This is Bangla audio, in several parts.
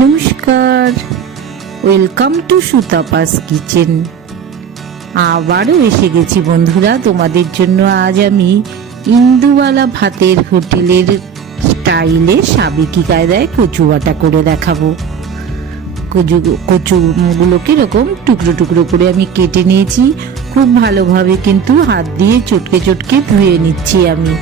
নমস্কার। ওয়েলকাম টু সুতাপাস কিচেন আবারও এসে গেছি বন্ধুরা, তোমাদের জন্য আজ আমি ইন্দুওয়ালা ভাতের হোটেলের স্টাইলে সাবেকি কায়দায় কচু বাটা করে দেখাবো। কচু কচুগুলোকে এরকম টুকরো টুকরো করে আমি কেটে নিয়েছি। খুব ভালোভাবে কিন্তু হাত দিয়ে চটকে চটকে ধুয়ে নিচ্ছি আমি।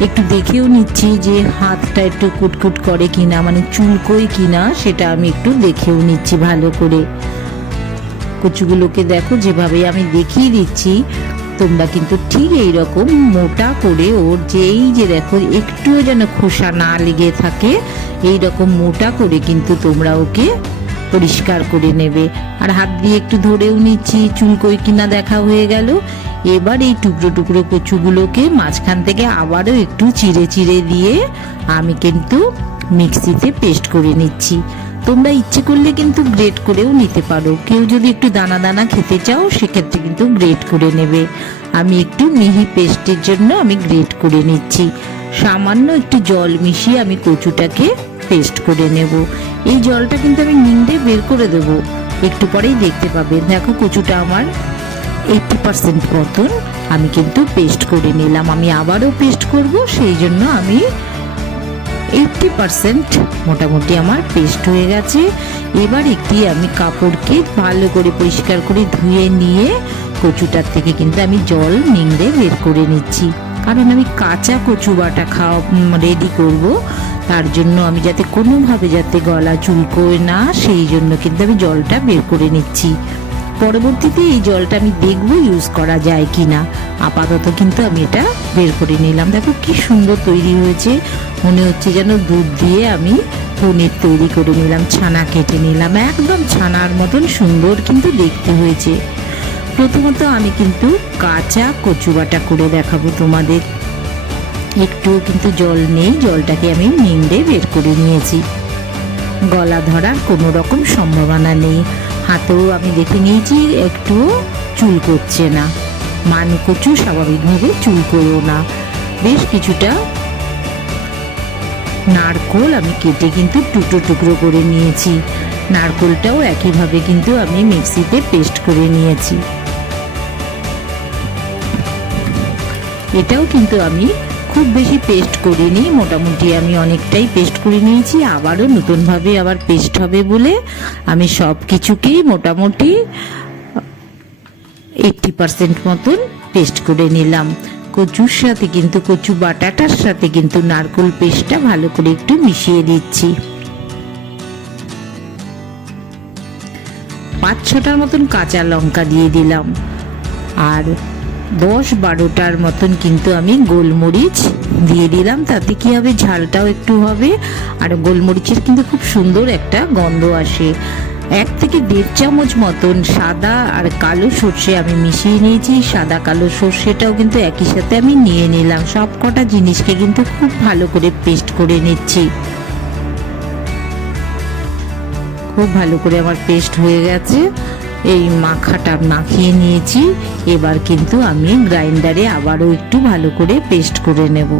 একটু দেখেও নিচ্ছি যে হাতটা একটু কুটকুট করে কিনা মানে চুলকোয় কিনা, সেটা আমি একটু দেখেও নিচ্ছি ভালো করে। কচুগুলোকে দেখো, যেভাবে আমি দেখিয়ে দিচ্ছি, তোমরা কিন্তু ঠিক এই রকম মোটা করে ওর যেই যে দেখো, একটুও যেন খোসা না লেগে থাকে এই রকম মোটা করে কিন্তু তোমরা ওকে পরিষ্কার করে নেবে। আর হাত দিয়ে একটু ধরেও নিচ্ছি চুলকোই কিনা দেখা হয়ে গেল। এবার এই টুকরো টুকরো কচুগুলোকে মাঝখান থেকে আবারও একটু চিড়ে চিড়ে দিয়ে আমি কিন্তু মিক্সিতে পেস্ট করে নিচ্ছি। তোমরা ইচ্ছে করলে কিন্তু গ্রেট করেও নিতে পারো। কেউ যদি একটু দানা দানা খেতে চাও, সেক্ষেত্রে কিন্তু গ্রেট করে নেবে। আমি একটু মিহি পেস্টের জন্য আমি গ্রেট করে নিচ্ছি। সামান্য একটু জল মিশিয়ে আমি কচুটাকে পেস্ট করে নেব। এই জলটা কিন্তু আমি নিংড়ে বের করে দেব। একটু পরেই দেখতে পাবে। দেখো কচুটা আমার এইটটি পার্সেন্ট মতন আমি কিন্তু পেস্ট করে নিলাম। আমি আবারও পেস্ট করব, সেই জন্য আমি এইটটি পার্সেন্ট মোটামুটি আমার পেস্ট হয়ে গেছে। এবার একটি আমি কাপড়কে ভালো করে পরিষ্কার করে ধুয়ে নিয়ে কচুটার থেকে কিন্তু আমি জল, নিংড়ে বের করে নিচ্ছি। কারণ আমি কাঁচা কচু বাটা খাওয়া রেডি করব। তার জন্য আমি যাতে কোনোভাবে যাতে গলা চুলকোয় না, সেই জন্য কিন্তু আমি জলটা বের করে নিচ্ছি। পরবর্তীতে এই জলটা আমি দেখব ইউজ করা যায় কি না আপাতত কিন্তু আমি এটা বের করে নিলাম। দেখো কি সুন্দর তৈরি হয়েছে। মনে হচ্ছে যেন দুধ দিয়ে আমি পনির তৈরি করে নিলাম, ছানা কেটে নিলাম। একদম ছানার মতন সুন্দর কিন্তু দেখতে হয়েছে। প্রথমত আমি কিন্তু কাঁচা কচু বাটা করে দেখাবো তোমাদের। একটুও কিন্তু জল নেই, জলটাকে আমি নিংড়ে বের করে নিয়েছি। গলা ধরার কোনো রকম সম্ভাবনা নেই। হাতেও আমি দেখে নিয়েছি, একটু চুল করছে না। মান কচু স্বাভাবিকভাবে চুল করো না। বেশ কিছুটা নারকোল আমি কেটে কিন্তু টুকরো টুকরো করে নিয়েছি। নারকোলটাও একইভাবে কিন্তু আমি মিক্সিতে পেস্ট করে নিয়েছি। এটাও কিন্তু আমি খুব বেশি পেস্ট করিনি। মোটামুটি আমি অনেকটাই পেস্ট করে নিয়েছি। আবারও নতুনভাবে আবার পেস্ট হবে বলে আমি সব কিছুকেই মোটামুটি এইটটি পার্সেন্ট মতন পেস্ট করে নিলাম। কচুর সাথে কিন্তু, কচু বাটাটার সাথে কিন্তু নারকোল পেস্টটা ভালো করে একটু মিশিয়ে দিচ্ছি। পাঁচ ছটার মতন কাঁচা লঙ্কা দিয়ে দিলাম। আর দশ বারোটার মতন কিন্তু আমি গোলমরিচ দিয়ে দিলাম। তাতে কি হবে? ঝালটাও একটু হবে। আর গোলমরিচের কিন্তু খুব সুন্দর একটা গন্ধ আসে। এক থেকে দেড় চামচ মতন সাদা আর কালো সর্ষে আমি মিশিয়ে নিয়েছি। সাদা কালো সর্ষেটাও কিন্তু একই সাথে আমি নিয়ে নিলাম। সব কটা জিনিসকে কিন্তু খুব ভালো করে পেস্ট করে নিচ্ছি। খুব ভালো করে আমার পেস্ট হয়ে গেছে। এই মাখাটা মাখিয়ে নিয়েছি। এবার কিন্তু আমি গ্রাইন্ডারে আবারও একটু ভালো করে পেস্ট করে নেব।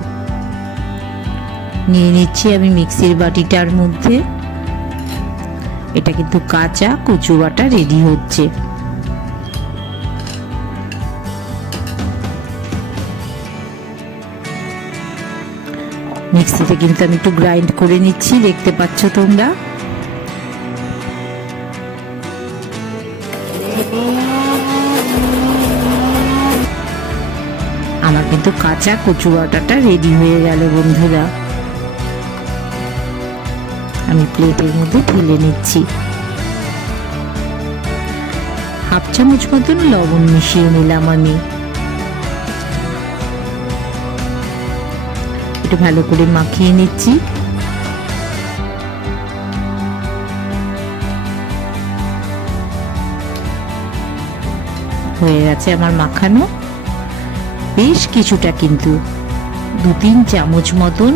নিয়ে নিচ্ছি আমি মিক্সির বাটিটার মধ্যে। এটা কিন্তু কাঁচা কচু বাটা রেডি হচ্ছে। মিক্সিতে কিন্তু আমি একটু গ্রাইন্ড করে নিচ্ছি, দেখতে পাচ্ছ তোমরা? আমার কিন্তু কাঁচা কচু বাটাটা রেডি হয়ে গেল, বন্ধুরা। আমি প্লেটের মধ্যে ঢেলে নিচ্ছি। হাফ চামচ মতন লবণ মিশিয়ে নিলাম আমি। একটু ভালো করে মাখিয়ে নিচ্ছি। হয়ে গেছে আমার মাখানো। বেশ কিছুটা কিন্তু, দু তিন চামচ মতন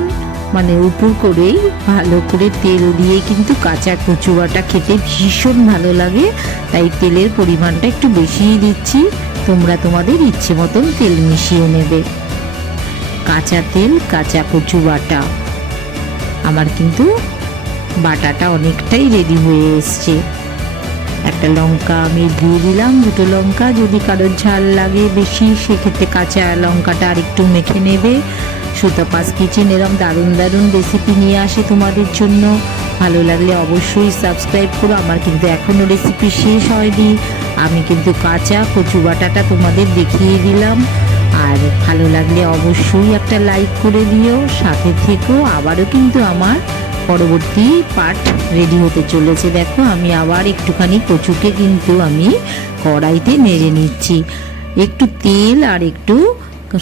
মানে উপর করেই ভালো করে তেল দিয়ে কিন্তু কাঁচা কচুয়াটা খেতে ভীষণ ভালো লাগে। তাই তেলের পরিমাণটা একটু বেশিই দিচ্ছি, তোমরা তোমাদের ইচ্ছে মতন তেল মিশিয়ে নেবে। কাঁচা তেল, কাঁচা কচু বাটা আমার কিন্তু বাটাটা অনেকটাই রেডি হয়ে এসছে। একটা লঙ্কা আমি দিয়ে দিলাম, দুটো লঙ্কা। যদি কারোর ঝাল লাগে বেশি, সেক্ষেত্রে কাঁচা লঙ্কাটা আরেকটু মেখে নেবে। সুতাপাস কিচেন এরম দারুণ দারুণ রেসিপি নিয়ে আসে তোমাদের জন্য। ভালো লাগলে অবশ্যই সাবস্ক্রাইব করো। আমার কিন্তু এখনও রেসিপি শেষ হয়নি। আমি কিন্তু কাঁচা কচু বাটাটা তোমাদের দেখিয়ে দিলাম। আর ভালো লাগলে অবশ্যই একটা লাইক করে দিও। সাথে থেকেও আবারও কিন্তু আমার পরবর্তী পার্ট রেডি হতে চলেছে। দেখো, আমি আবার একটুখানি কচুকে কিন্তু আমি কড়াইতে নেড়ে নিচ্ছি। একটু তেল আর একটু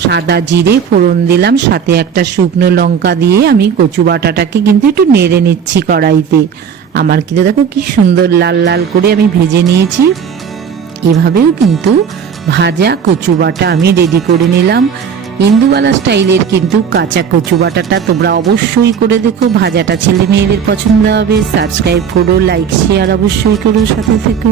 সাদা জিরে ফোড়ন দিলাম, সাথে একটা শুকনো লঙ্কা দিয়ে আমি কচু বাটাটাকে কিন্তু একটু নেড়ে নিচ্ছি কড়াইতে। আমার কিন্তু দেখো কি সুন্দর লাল লাল করে আমি ভেজে নিয়েছি। এভাবেও কিন্তু ভাজা কচু বাটা আমি রেডি করে নিলাম। ইন্দুবালা স্টাইলের কিন্তু কাঁচা কচু বাটাটা তোমরা অবশ্যই করে দেখো। ভাজাটা ছেলে মেয়েদের পছন্দ হবে। সাবস্ক্রাইব করো লাইক শেয়ার অবশ্যই করো, সাথে থেকো।